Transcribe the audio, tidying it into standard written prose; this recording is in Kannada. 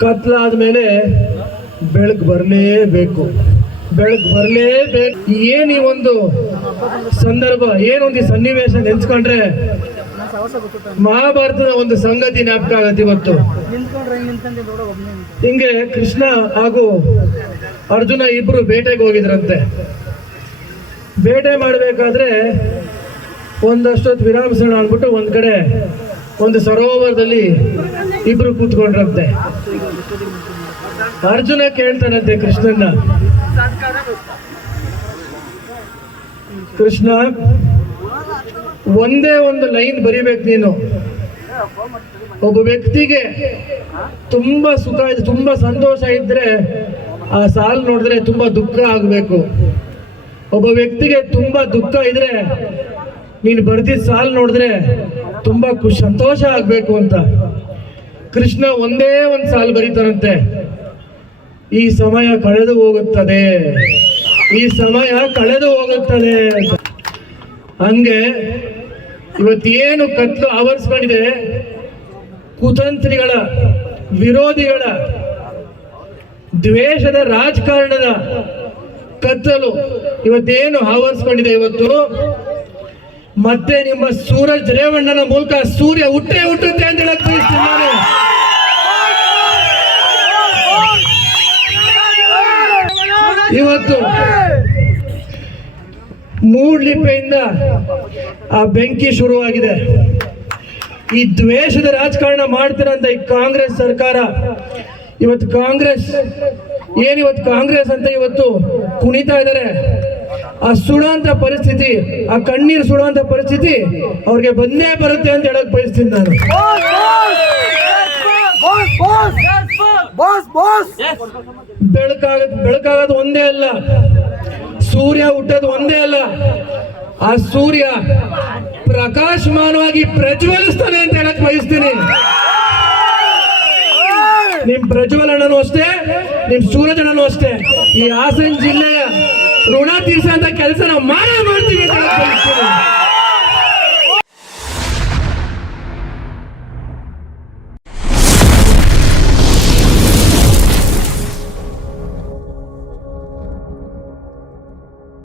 ಕತ್ಲಾದ್ಮೇಲೆ ಬೆಳಕು ಬರಲೇಬೇಕು, ಬೆಳಕು ಬರಲೇಬೇಕು. ಏನು ಈ ಒಂದು ಸಂದರ್ಭ, ಏನೊಂದು ಸನ್ನಿವೇಶ ನೆನ್ಸ್ಕೊಂಡ್ರೆ ಮಹಾಭಾರತದ ಒಂದು ಸಂಗತಿ ಜ್ಞಾಪಕ ಆಗತ್ತೆ. ಇವತ್ತು ಹಿಂಗೆ ಕೃಷ್ಣ ಹಾಗೂ ಅರ್ಜುನ ಇಬ್ರು ಬೇಟೆಗೆ ಹೋಗಿದ್ರಂತೆ. ಬೇಟೆ ಮಾಡಬೇಕಾದ್ರೆ ಒಂದಷ್ಟೊತ್ತು ವಿರಾಮಿಸೋಣ ಅಂದ್ಬಿಟ್ಟು ಒಂದ್ ಕಡೆ ಒಂದು ಸರೋವರದಲ್ಲಿ ಇಬ್ರು ಕೂತ್ಕೊಂಡ್ರಂತೆ. ಅರ್ಜುನ ಕೇಳ್ತಾನಂತೆ ಕೃಷ್ಣನ್ನ, ಕೃಷ್ಣ ಒಂದೇ ಒಂದು ಲೈನ್ ಬರಿಬೇಕು ನೀನು. ಒಬ್ಬ ವ್ಯಕ್ತಿಗೆ ತುಂಬಾ ಸುಖ ಇದೆ, ತುಂಬಾ ಸಂತೋಷ ಇದ್ರೆ ಆ ಸಾಲು ನೋಡಿದ್ರೆ ತುಂಬಾ ದುಃಖ ಆಗ್ಬೇಕು. ಒಬ್ಬ ವ್ಯಕ್ತಿಗೆ ತುಂಬಾ ದುಃಖ ಇದ್ರೆ ನೀನು ಬರ್ದಿದ್ದ ಸಾಲು ನೋಡಿದ್ರೆ ತುಂಬಾ ಸಂತೋಷ ಆಗ್ಬೇಕು ಅಂತ. ಕೃಷ್ಣ ಒಂದೇ ಒಂದು ಸಾಲು ಬರೀತಾರಂತೆ, ಈ ಸಮಯ ಕಳೆದು ಹೋಗುತ್ತದೆ, ಈ ಸಮಯ ಕಳೆದು ಹೋಗುತ್ತದೆ ಅಂತ. ಹಂಗೆ ಇವತ್ತೇನು ಕತ್ಲು ಆವರಿಸ್ಕೊಂಡಿದೆ, ಕುತಂತ್ರಿಗಳ, ವಿರೋಧಿಗಳ, ದ್ವೇಷದ ರಾಜಕಾರಣದ ಕತ್ತಲು ಇವತ್ತೇನು ಆವರಿಸ್ಕೊಂಡಿದೆ, ಇವತ್ತು ಮತ್ತೆ ನಿಮ್ಮ ಸೂರಜ್ ರೇವಣ್ಣನ ಮೂಲಕ ಸೂರ್ಯ ಹುಟ್ಟೇ ಹುಟ್ಟುತ್ತೆ ಅಂತ ಹೇಳಕ್ ಬಯಸ್ತೀನಿ ನಾನು. ಇವತ್ತು ಮೂಡ್ಲಿಪೆಯಿಂದ ಆ ಬೆಂಕಿ ಶುರುವಾಗಿದೆ. ಈ ದ್ವೇಷದ ರಾಜಕಾರಣ ಮಾಡ್ತಿರಂತ ಈ ಕಾಂಗ್ರೆಸ್ ಸರ್ಕಾರ, ಇವತ್ತು ಕಾಂಗ್ರೆಸ್ ಏನಿವತ್ತು ಕಾಂಗ್ರೆಸ್ ಅಂತ ಇವತ್ತು ಕುಣಿತಾ ಇದ್ದಾರೆ. ಆ ಸುಡುವಂತ ಪರಿಸ್ಥಿತಿ, ಆ ಕಣ್ಣೀರು ಸುಡುವಂತ ಪರಿಸ್ಥಿತಿ ಅವ್ರಿಗೆ ಬಂದೇ ಬರುತ್ತೆ ಅಂತ ಹೇಳಕ್ ಬಯಸ್ತೀನಿ ನಾನು. ಬೆಳಕಾಗೋದು ಒಂದೇ ಅಲ್ಲ, ಸೂರ್ಯ ಹುಟ್ಟೋದು ಒಂದೇ ಅಲ್ಲ, ಆ ಸೂರ್ಯ ಪ್ರಕಾಶಮಾನವಾಗಿ ಪ್ರಜ್ವಲಿಸ್ತಾನೆ ಅಂತ ಹೇಳಕ್ ಬಯಸ್ತೀನಿ. ನಿಮ್ ಪ್ರಜ್ವಲನೂ ಅಷ್ಟೇ, ನಿಮ್ ಸೂರಜನೂ ಅಷ್ಟೇ. ಈ ಹಾಸನ ಜಿಲ್ಲೆಯ ಋಣ ತೀರ್ಸಂತ ಕೆಲಸ ನಾವು ಮಾಡೇ ಮಾಡ್ತೀವಿ ಅಂತ ಹೇಳಕ್ ಬಯಸ್ತೀನಿ.